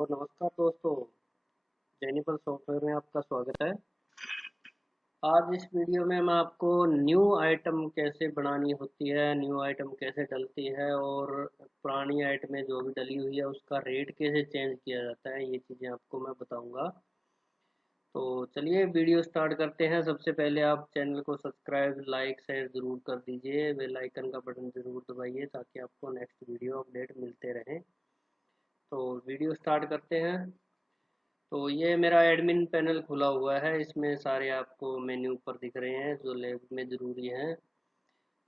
तो नमस्कार दोस्तों, जेनिफर सॉफ्टवेयर में आपका स्वागत है। आज इस वीडियो में मैं आपको न्यू आइटम कैसे बनानी होती है, न्यू आइटम कैसे डलती है और पुरानी आइटमें जो भी डली हुई है उसका रेट कैसे चेंज किया जाता है, ये चीज़ें आपको मैं बताऊंगा। तो चलिए वीडियो स्टार्ट करते हैं। सबसे पहले आप चैनल को सब्सक्राइब, लाइक, शेयर ज़रूर कर दीजिए। बेल आइकन का बटन ज़रूर दबाइए ताकि आपको नेक्स्ट वीडियो अपडेट मिलते रहें। तो वीडियो स्टार्ट करते हैं। तो ये मेरा एडमिन पैनल खुला हुआ है, इसमें सारे आपको मेन्यू ऊपर दिख रहे हैं जो लैब में ज़रूरी हैं।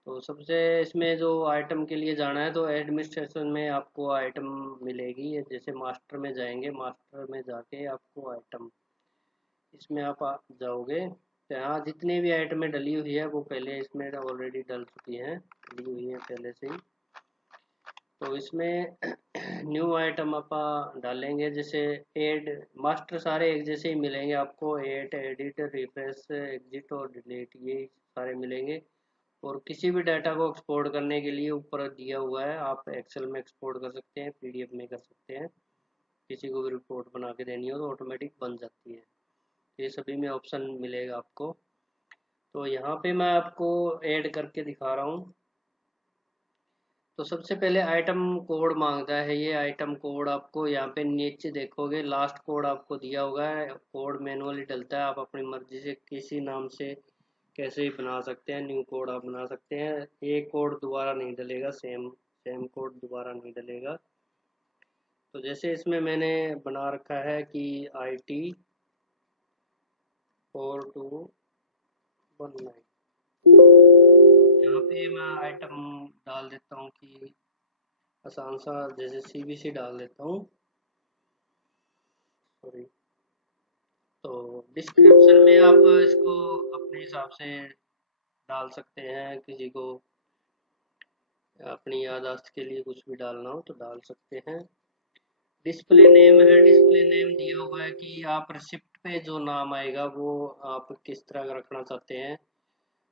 तो सबसे इसमें जो आइटम के लिए जाना है तो एडमिनिस्ट्रेशन में आपको आइटम मिलेगी। जैसे मास्टर में जाएंगे, मास्टर में जाके आपको आइटम, इसमें आप जाओगे तो यहाँ जितनी भी आइटमें डली हुई है वो पहले इसमें ऑलरेडी डल चुकी हैं, डली हुई हैं पहले से ही। तो इसमें न्यू आइटम आप डालेंगे। जैसे ऐड, मास्टर सारे एक जैसे ही मिलेंगे आपको। ऐड, एडिट, रिफ्रेश, एग्जिट और डिलीट, ये सारे मिलेंगे। और किसी भी डाटा को एक्सपोर्ट करने के लिए ऊपर दिया हुआ है, आप एक्सेल में एक्सपोर्ट कर सकते हैं, पीडीएफ में कर सकते हैं। किसी को भी रिपोर्ट बना के देनी हो तो ऑटोमेटिक बन जाती है। ये सभी में ऑप्शन मिलेगा आपको। तो यहाँ पे मैं आपको ऐड करके दिखा रहा हूँ। तो सबसे पहले आइटम कोड मांगता है। ये आइटम कोड आपको यहाँ पे नीचे देखोगे, लास्ट कोड आपको दिया होगा। कोड मैनुअली डलता है, आप अपनी मर्जी से किसी नाम से कैसे ही बना सकते हैं। न्यू कोड आप बना सकते हैं, एक कोड दोबारा नहीं डलेगा, सेम सेम कोड दोबारा नहीं डलेगा। तो जैसे इसमें मैंने बना रखा है कि IT4219, यहाँ पे मैं आइटम डाल देता हूँ कि आसान सा, जैसे CBC डाल देता हूँ, सॉरी। तो डिस्क्रिप्शन में आप इसको अपने हिसाब से डाल सकते हैं। किसी को अपनी याददाश्त के लिए कुछ भी डालना हो तो डाल सकते हैं। डिस्प्ले नेम है, डिस्प्ले नेम दिया हुआ है कि आप रिसिप्ट पे जो नाम आएगा वो आप किस तरह का रखना चाहते हैं।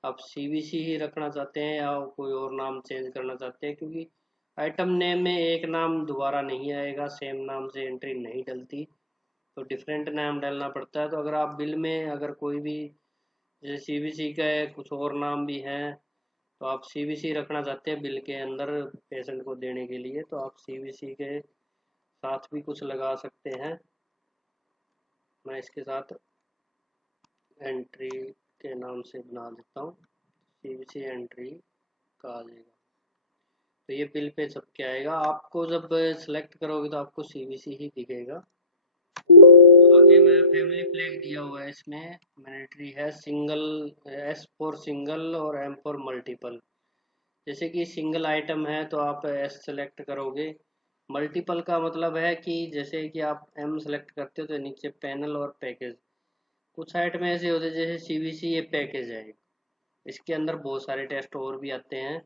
आप CBC ही रखना चाहते हैं या कोई और नाम चेंज करना चाहते हैं, क्योंकि आइटम नेम में एक नाम दोबारा नहीं आएगा, सेम नाम से एंट्री नहीं डलती। तो डिफरेंट नाम डालना पड़ता है। तो अगर आप बिल में अगर कोई भी, जैसे CBC का कुछ और नाम भी हैं, तो आप CBC रखना चाहते हैं बिल के अंदर पेशेंट को देने के लिए, तो आप CBC के साथ भी कुछ लगा सकते हैं। मैं इसके साथ एंट्री के नाम से बना देता हूँ, CBC एंट्री का आ जाएगा। तो ये बिल पे सबके आएगा। आपको जब सेलेक्ट करोगे तो आपको CBC ही दिखेगा। आगे मैं फैमिली फ्लैग दिया हुआ है, इसमें मैंडेटरी है सिंगल, S फॉर सिंगल और M फॉर मल्टीपल। जैसे कि सिंगल आइटम है तो आप S सेलेक्ट करोगे। मल्टीपल का मतलब है कि जैसे कि आप M सेलेक्ट करते हो तो नीचे पैनल और पैकेज, कुछ आइटम ऐसे होते हैं जैसे CBC ये पैकेज है, इसके अंदर बहुत सारे टेस्ट और भी आते हैं।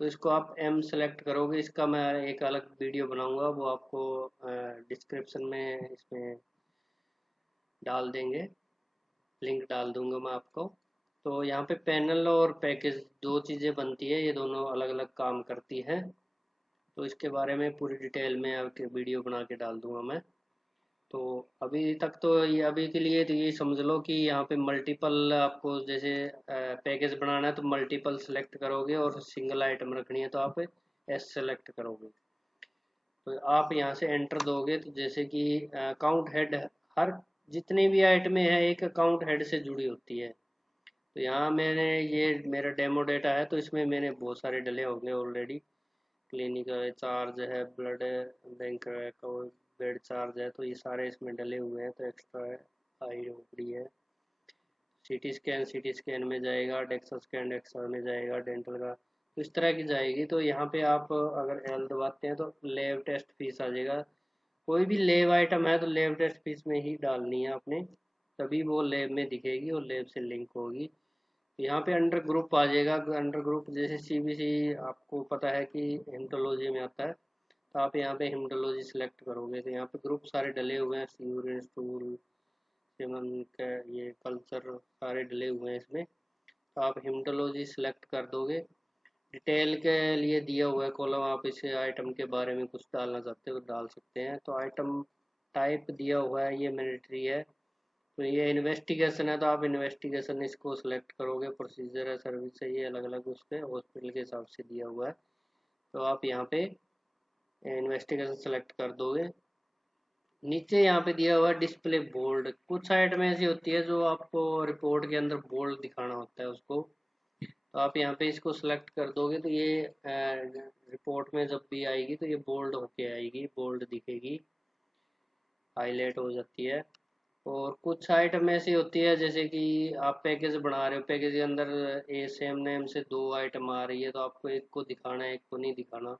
तो इसको आप M सेलेक्ट करोगे। इसका मैं एक अलग वीडियो बनाऊंगा, वो आपको डिस्क्रिप्शन में इसमें डाल देंगे, लिंक डाल दूंगा मैं आपको। तो यहाँ पे पैनल और पैकेज दो चीज़ें बनती है, ये दोनों अलग अलग काम करती हैं। तो इसके बारे में पूरी डिटेल में आपके वीडियो बना के डाल दूंगा मैं। तो अभी तक तो ये, अभी के लिए तो ये समझ लो कि यहाँ पे मल्टीपल आपको, जैसे पैकेज बनाना है तो मल्टीपल सेलेक्ट करोगे, और सिंगल आइटम रखनी है तो आप S सेलेक्ट करोगे। तो आप यहाँ से एंटर दोगे तो जैसे कि अकाउंट हेड, हर जितनी भी आइटमें हैं एक अकाउंट हेड से जुड़ी होती है। तो यहाँ मैंने, ये मेरा डेमो डेटा है तो इसमें मैंने बहुत सारे डले होंगे ऑलरेडी। क्लिनिकल चार्ज है, ब्लड बैंक का बेड चार्ज है, तो ये सारे इसमें डले हुए हैं। तो एक्स्ट्रा आई ओपीडी है, CT स्कैन में जाएगा, डेक्सा स्कैन डेक्सा में जाएगा, डेंटल का तो इस तरह की जाएगी। तो यहाँ पे आप अगर L दबाते हैं तो लैब टेस्ट फीस आ जाएगा। कोई भी लैब आइटम है तो लैब टेस्ट फीस में ही डालनी है आपने, तभी वो लैब में दिखेगी और लैब से लिंक होगी। यहाँ पे अंडर ग्रुप आ जाएगा। अंडर ग्रुप जैसे CBC आपको पता है कि हेमेटोलॉजी में आता है, तो आप यहाँ पे हेमेटोलॉजी सेलेक्ट करोगे तो यहाँ पे ग्रुप सारे डले हुए हैं, यूरिन स्टूल, सेमन का ये कल्चर सारे डले हुए हैं इसमें। तो आप हेमेटोलॉजी सेलेक्ट कर दोगे। डिटेल के लिए दिया हुआ है कॉलम, आप इस आइटम के बारे में कुछ डालना चाहते हो तो डाल सकते हैं। तो आइटम टाइप दिया हुआ है ये मिलिट्री है। तो ये इन्वेस्टिगेशन है, तो आप इन्वेस्टिगेशन इसको सिलेक्ट करोगे। प्रोसीजर है, सर्विस है, ये अलग अलग उस पर हॉस्पिटल के हिसाब से दिया हुआ है। तो आप यहाँ पे इन्वेस्टिगेशन सेलेक्ट कर दोगे। नीचे यहाँ पे दिया हुआ है डिस्प्ले बोल्ड। कुछ साइट में ऐसी होती है जो आपको रिपोर्ट के अंदर बोल्ड दिखाना होता है उसको, तो आप यहाँ पे इसको सिलेक्ट कर दोगे तो ये रिपोर्ट में जब भी आएगी तो ये बोल्ड होके आएगी, बोल्ड दिखेगी, हाईलाइट हो जाती है। और कुछ आइटम ऐसी होती है जैसे कि आप पैकेज बना रहे हो, पैकेज के अंदर ए सेम नेम से दो आइटम आ रही है, तो आपको एक को दिखाना है, एक को नहीं दिखाना,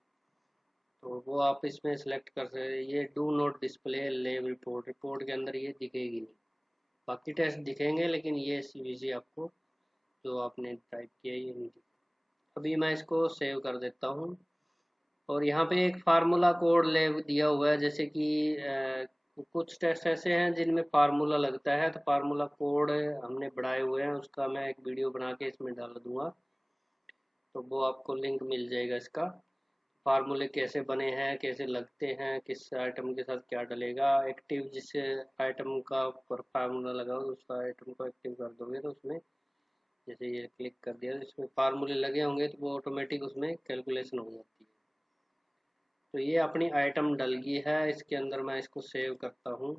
तो वो आप इसमें सेलेक्ट कर सकते हैं। ये do not display lab report, report के अंदर ये दिखेगी नहीं। बाकी टेस्ट दिखेंगे लेकिन ये सीवीसी आपको जो आपने टाइप किया है ये नहीं दिखेगा। अभी मैं इसको सेव कर देता हूँ। और यहाँ पे एक फार्मूला कोड ले दिया हुआ है, जैसे कि कुछ टेस्ट ऐसे हैं जिनमें फार्मूला लगता है, तो फार्मूला कोड हमने बढ़ाए हुए हैं, उसका मैं एक वीडियो बना के इसमें डाल दूंगा, तो वो आपको लिंक मिल जाएगा इसका। फार्मूले कैसे बने हैं, कैसे लगते हैं, किस आइटम के साथ क्या डलेगा, एक्टिव जिस आइटम का पर फार्मूला लगा हो उस आइटम को एक्टिव कर दोगे तो उसमें, जैसे ये क्लिक कर दिया तो इसमें फार्मूले लगे होंगे तो वो ऑटोमेटिक उसमें कैलकुलेशन हो जाती है। तो ये अपनी आइटम डल गई है इसके अंदर, मैं इसको सेव करता हूँ।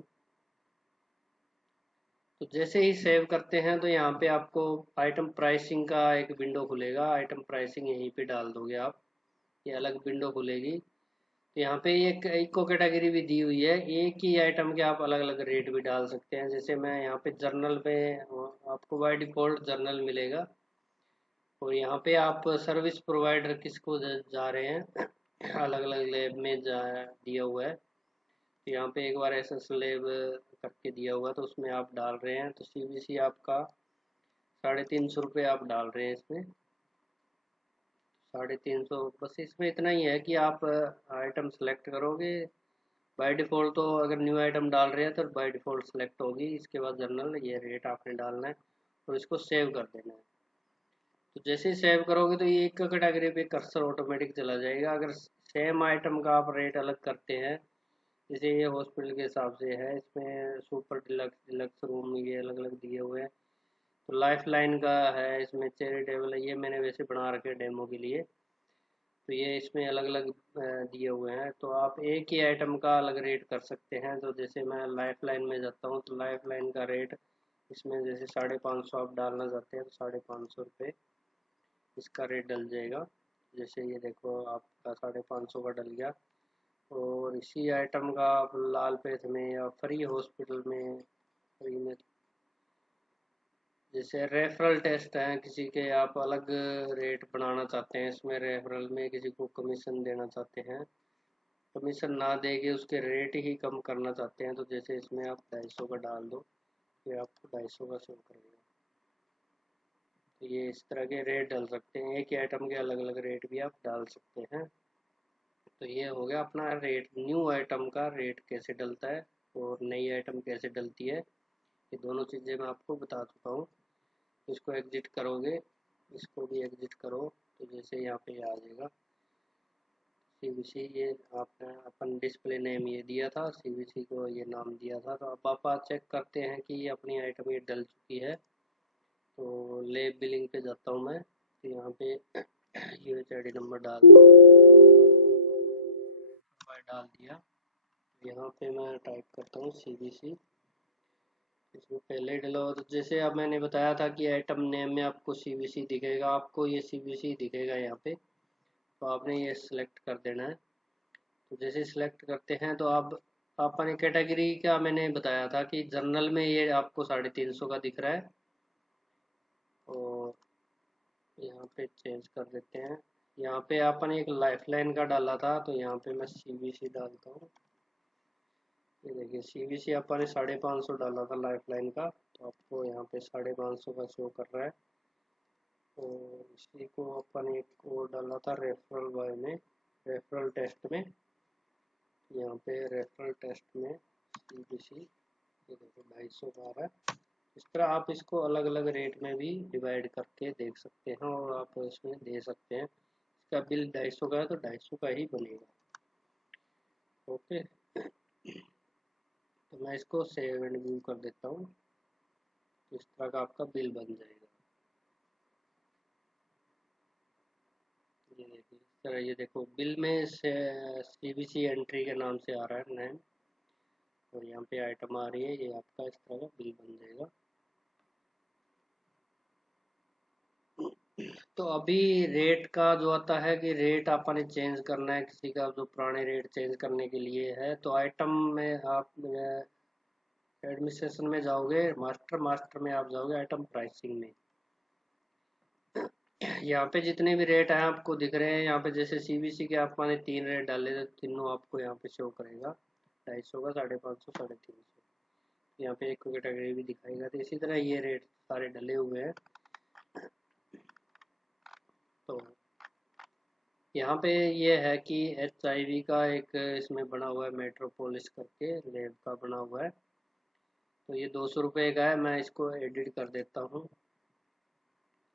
तो जैसे ही सेव करते हैं तो यहाँ पे आपको आइटम प्राइसिंग का एक विंडो खुलेगा, आइटम प्राइसिंग यहीं पे डाल दोगे आप, ये अलग विंडो खुलेगी। तो यहाँ पे एक इको कैटेगरी भी दी हुई है, एक ही आइटम के आप अलग अलग रेट भी डाल सकते हैं। जैसे मैं यहाँ पे जर्नल पे, आपको बाय डिफॉल्ट जर्नल मिलेगा, और यहाँ पे आप सर्विस प्रोवाइडर किसको जा रहे हैं अलग अलग लैब में जा दिया हुआ है। तो यहाँ पे एक बार ऐसा स्लेब करके दिया हुआ है तो उसमें आप डाल रहे हैं, तो सीवीसी आपका 350 रुपये आप डाल रहे हैं इसमें, 350। बस इसमें इतना ही है कि आप आइटम सेलेक्ट करोगे। बाय डिफ़ॉल्ट तो अगर न्यू आइटम डाल रहे हैं तो बाय डिफ़ॉल्ट सेलेक्ट होगी, इसके बाद जनरल ये रेट आपने डालना है और इसको सेव कर देना है। तो जैसे ही सेव करोगे तो ये एक कैटेगरी पे कर्सर ऑटोमेटिक चला जाएगा। अगर सेम आइटम का आप रेट अलग करते हैं, जैसे ये हॉस्पिटल के हिसाब से है, इसमें सुपर डिलक्स, डिलक्स रूम ये अलग अलग दिए हुए हैं। तो लाइफ लाइन का है, इसमें चैरिटेबल है, ये मैंने वैसे बना रखे डेमो के लिए। तो ये इसमें अलग अलग दिए हुए हैं, तो आप एक ही आइटम का अलग रेट कर सकते हैं। तो जैसे मैं लाइफ लाइन में जाता हूँ तो लाइफ लाइन का रेट इसमें जैसे 550 आप डालना चाहते हैं तो 550 रुपये इसका रेट डल जाएगा। जैसे ये देखो आपका 550 का डल गया। और इसी आइटम का आप लाल पेथ में या फ्री हॉस्पिटल में, फ्री में जैसे रेफरल टेस्ट हैं किसी के, आप अलग रेट बनाना चाहते हैं, इसमें रेफरल में किसी को कमीशन देना चाहते हैं, कमीशन ना देके उसके रेट ही कम करना चाहते हैं, तो जैसे इसमें आप 250 का डाल दो, फिर आपको 250 का शो करेगा। तो ये इस तरह के रेट डाल सकते हैं, एक ही आइटम के अलग अलग रेट भी आप डाल सकते हैं। तो ये हो गया अपना रेट, न्यू आइटम का रेट कैसे डलता है और नई आइटम कैसे डलती है, ये दोनों चीज़ें मैं आपको बता चुका हूँ। इसको एग्जिट करोगे, इसको भी एग्जिट करो, तो जैसे यहाँ पे आ जाएगा सीवीसी, ये आपने अपन डिस्प्ले नेम ये दिया था, सीवीसी को ये नाम दिया था। तो अब आप चेक करते हैं कि ये अपनी आइटम ये डल चुकी है। तो लेब बिलिंग पे जाता हूँ मैं, तो यहाँ पे यूएचआईडी नंबर डाल दिया। यहाँ पे मैं टाइप करता हूँ सीवीसी, इसमें पहले डला हुआ। तो जैसे अब मैंने बताया था कि आइटम नेम में आपको सीवीसी दिखेगा, आपको ये सीवीसी दिखेगा यहाँ पे, तो आपने ये सिलेक्ट कर देना है। तो जैसे सिलेक्ट करते हैं तो अब अपन कैटेगरी का मैंने बताया था कि जर्नल में ये आपको 350 का दिख रहा है, और यहाँ पे चेंज कर देते हैं। यहाँ पे अपन एक लाइफलाइन का डाला था, तो यहाँ पे मैं सीवीसी डालता हूँ। ये देखिए सीवीसी अपन ने 550 डाला था लाइफलाइन का, तो आपको यहाँ पे 550 का शो कर रहा है। और इसी को अपन एक और डाला था रेफरल बाय में, रेफरल टेस्ट में, यहाँ पे रेफरल टेस्ट में सीबीसी, ये देखो 250 का आ रहा है। इस तरह आप इसको अलग अलग रेट में भी डिवाइड करके देख सकते हैं और आप इसमें दे सकते हैं। इसका बिल 250 का है तो 250 का ही बनेगा। ओके। मैं इसको सेव एंड व्यू कर देता हूँ। तो इस तरह का आपका बिल बन जाएगा। ये देखिए इस तरह, ये देखो बिल में से सीबीसी एंट्री के नाम से आ रहा है नेम, और यहाँ पे आइटम आ रही है, ये आपका इस तरह का बिल बन जाएगा। तो अभी रेट का जो आता है कि रेट आपने चेंज करना है किसी का, जो पुराने रेट चेंज करने के लिए है, तो आइटम में आप एडमिनिस्ट्रेशन में जाओगे, मास्टर मास्टर में आप जाओगे आइटम प्राइसिंग में। यहाँ पे जितने भी रेट हैं आपको दिख रहे हैं, यहाँ पे जैसे सीबीसी के आपने 3 रेट डाले थे, तीनों आपको यहाँ पे शो करेगा। 250 का, 550, 350। यहाँ पे एक कैटेगरी भी दिखाएगा। तो इसी तरह ये रेट सारे डले हुए हैं। तो यहाँ पे ये है कि HIV का एक इसमें बना हुआ है, मेट्रोपोलिस करके लैब का बना हुआ है। तो ये 200 रुपये का है। मैं इसको एडिट कर देता हूँ।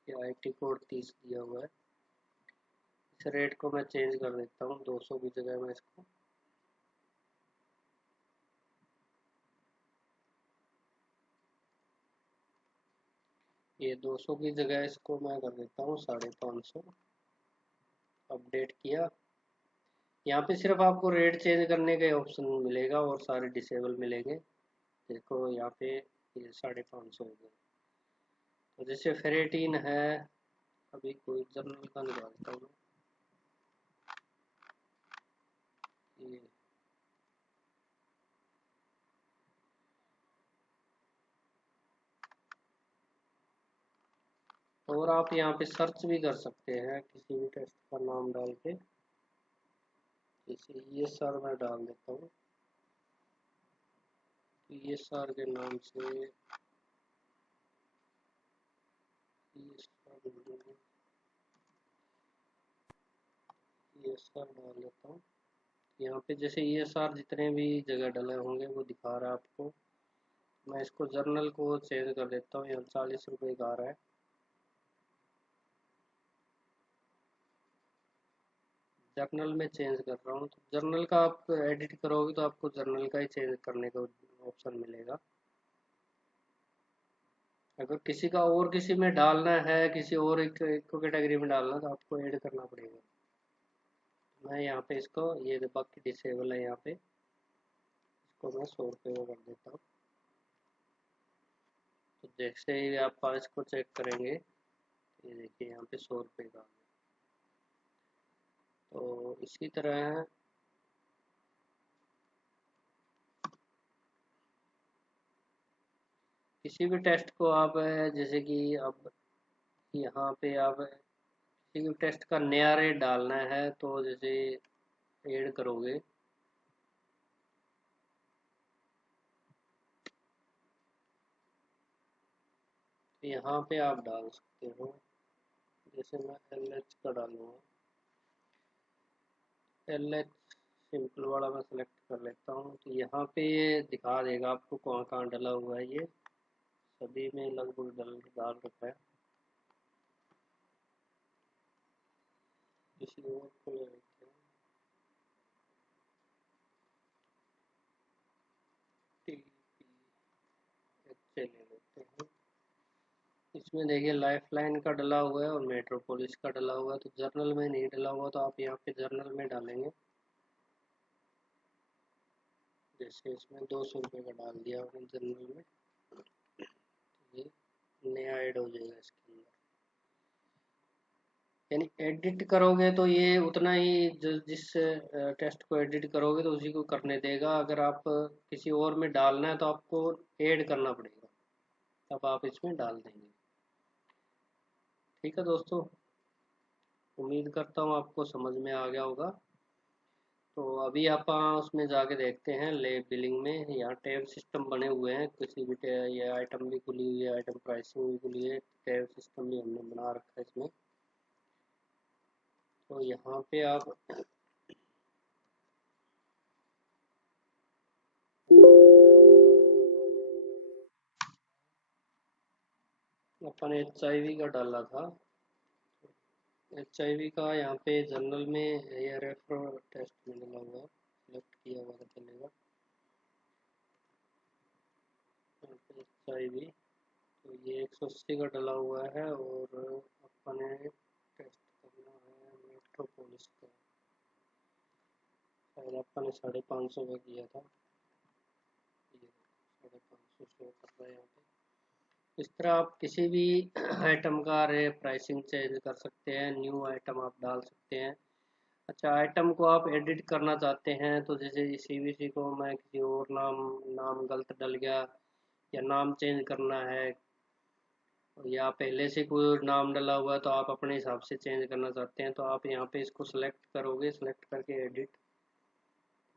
ये IT कोड 30 दिया हुआ है। इस रेट को मैं चेंज कर देता हूँ, 200 की जगह मैं इसको, ये 200 की जगह इसको मैं कर देता हूँ 550। अपडेट किया। यहाँ पे सिर्फ आपको रेट चेंज करने का ऑप्शन मिलेगा और सारे डिसेबल मिलेंगे। देखो यहाँ पे ये 550 हो गया। तो जैसे फेरेटीन है, अभी कोई जर्नल का निकालता हूँ ये। और आप यहाँ पे सर्च भी कर सकते हैं किसी भी टेस्ट का नाम डाल के। जैसे ये सर मैं डाल देता हूँ, तो ये सर के नाम से ये सर डाल देता हूँ। यहाँ पे जैसे ये सर जितने भी जगह डले होंगे वो दिखा रहा है आपको। मैं इसको जर्नल को चेंज कर देता हूँ, यहाँ 40 रुपये का आ रहा है। जर्नल में चेंज कर रहा हूँ। तो जर्नल का आप एडिट करोगे तो आपको जर्नल का ही चेंज करने का ऑप्शन मिलेगा। अगर किसी का और किसी में डालना है, किसी और एक कैटेगरी में डालना है, तो आपको ऐड करना पड़ेगा। मैं यहाँ पे इसको, ये बाकी डिसेबल है यहाँ पे, इसको मैं 100 रुपये में कर देता हूँ। तो जैसे ही आप इसको चेक करेंगे, ये देखिए यहाँ पे 100 रुपये का आ गया। तो इसी तरह किसी भी टेस्ट को आप जैसे कि अब यहाँ पे आप किसी भी टेस्ट का नया रेट डालना है, तो जैसे ऐड करोगे, तो यहाँ पे आप डाल सकते हो। जैसे मैं LH का डालूंगा, LH सिंपल वाला मैं सेलेक्ट कर लेता हूँ। तो यहाँ पे ये दिखा देगा आपको कहाँ कहाँ डला हुआ है। ये सभी में लगभग डाल रखा है। किसी और को ले लेते हैं, TPH ले लेते हैं। इसमें देखिए लाइफ लाइन का डला हुआ है और मेट्रोपोलिस का डला हुआ है। तो जर्नल में नहीं डला हुआ, तो आप यहाँ पे जर्नल में डालेंगे। जैसे इसमें 200 रुपये का डाल दिया आपने जर्नल में, ये नया ऐड हो जाएगा इसके अंदर। यानी एडिट करोगे तो ये उतना ही जिस टेस्ट को एडिट करोगे तो उसी को करने देगा। अगर आप किसी और में डालना है तो आपको ऐड करना पड़ेगा, तब आप इसमें डाल देंगे। ठीक है दोस्तों, उम्मीद करता हूँ आपको समझ में आ गया होगा। तो अभी आप उसमें जाके देखते हैं लेब बिलिंग में, यहाँ टैब सिस्टम बने हुए हैं। किसी भी ये आइटम भी खुली हुई है, आइटम प्राइसिंग भी खुली है, टैब सिस्टम भी हमने बना रखा है इसमें। तो यहाँ पे आप अपन HIV का डाला था। HIV का यहाँ पे जनरल में या रेफर टेस्ट में डाला हुआ है, सिलेक्ट किया हुआ था, चलेगा। चाय भी। तो ये 180 का डला हुआ है और अपने टेस्ट करना है मेट्रोपोलिस का। शायद अपन ने 550 का किया था। ये 550 शो कर रहा है यहाँ पे। इस तरह आप किसी भी आइटम का रे प्राइसिंग चेंज कर सकते हैं, न्यू आइटम आप डाल सकते हैं। अच्छा, आइटम को आप एडिट करना चाहते हैं तो जैसे सीवीसी को मैं किसी और नाम गलत डल गया या नाम चेंज करना है या पहले से कोई नाम डला हुआ है तो आप अपने हिसाब से चेंज करना चाहते हैं तो आप यहाँ पे इसको सेलेक्ट करोगे, सेलेक्ट करके एडिट।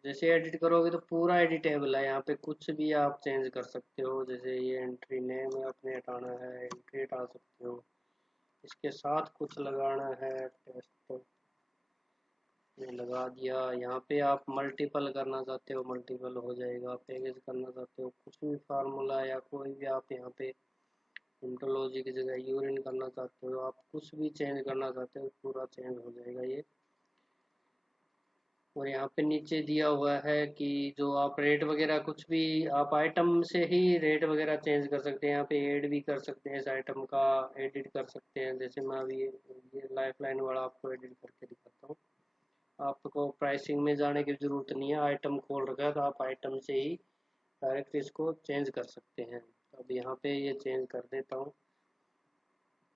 जैसे एडिट करोगे तो पूरा एडिटेबल है, यहाँ पे कुछ भी आप चेंज कर सकते हो। जैसे ये एंट्री नेम अपने हटाना है, एंट्री हटा सकते हो, इसके साथ कुछ लगाना है टेस्ट, ये लगा दिया। यहाँ पे आप मल्टीपल करना चाहते हो मल्टीपल हो जाएगा, पैकेज करना चाहते हो कुछ भी फार्मूला या कोई भी आप यहाँ पे इंटोलॉजी की जगह यूरिन करना चाहते हो, आप कुछ भी चेंज करना चाहते हो पूरा चेंज हो जाएगा ये। और यहाँ पे नीचे दिया हुआ है कि जो आप रेट वगैरह कुछ भी आप आइटम से ही रेट वगैरह चेंज कर सकते हैं। यहाँ पे ऐड भी कर सकते हैं, इस आइटम का एडिट कर सकते हैं। जैसे मैं अभी ये लाइफ लाइन वाला आपको एडिट करके दिखाता हूँ। आपको प्राइसिंग में जाने की ज़रूरत नहीं है, आइटम खोल रखा है तो आप आइटम से ही डायरेक्ट इसको चेंज कर सकते हैं। तो अब यहाँ पे ये चेंज कर देता हूँ।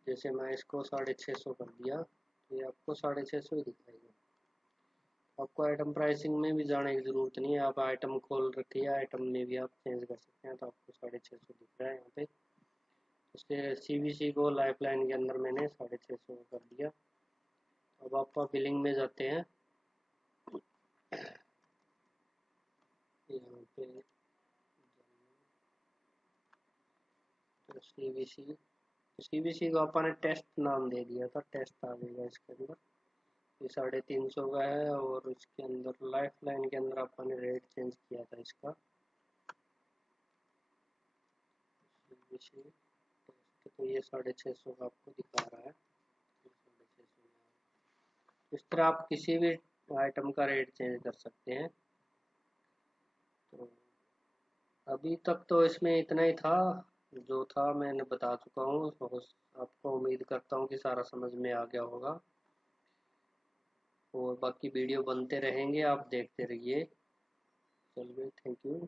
जैसे मैं इसको 650 कर दिया तो ये आपको 650 ही दिखाएगा। आपको आइटम प्राइसिंग में भी जाने की ज़रूरत नहीं है, आप आइटम खोल रखी है, आइटम में भी आप चेंज कर सकते हैं। तो आपको 650 दिख रहा है यहाँ पे। उसके सीवीसी को लाइफ लाइन के अंदर मैंने 650 कर दिया। अब आपका बिलिंग में जाते हैं। यहाँ पे सीवीसी, सीवीसी को अपन ने टेस्ट नाम दे दिया था, टेस्ट आ जाएगा इसके अंदर। ये 350 का है और इसके अंदर लाइफ लाइन के अंदर अपन ने रेट चेंज किया था इसका। सीवीसी टेस्ट तो ये 650 का आपको दिखा रहा है। 650 इस तरह आप किसी भी आइटम का रेट चेंज कर सकते हैं। तो अभी तक तो इसमें इतना ही था, जो था मैंने बता चुका हूँ। तो आपको उम्मीद करता हूँ कि सारा समझ में आ गया होगा और बाकी वीडियो बनते रहेंगे, आप देखते रहिए। चलिए, थैंक यू।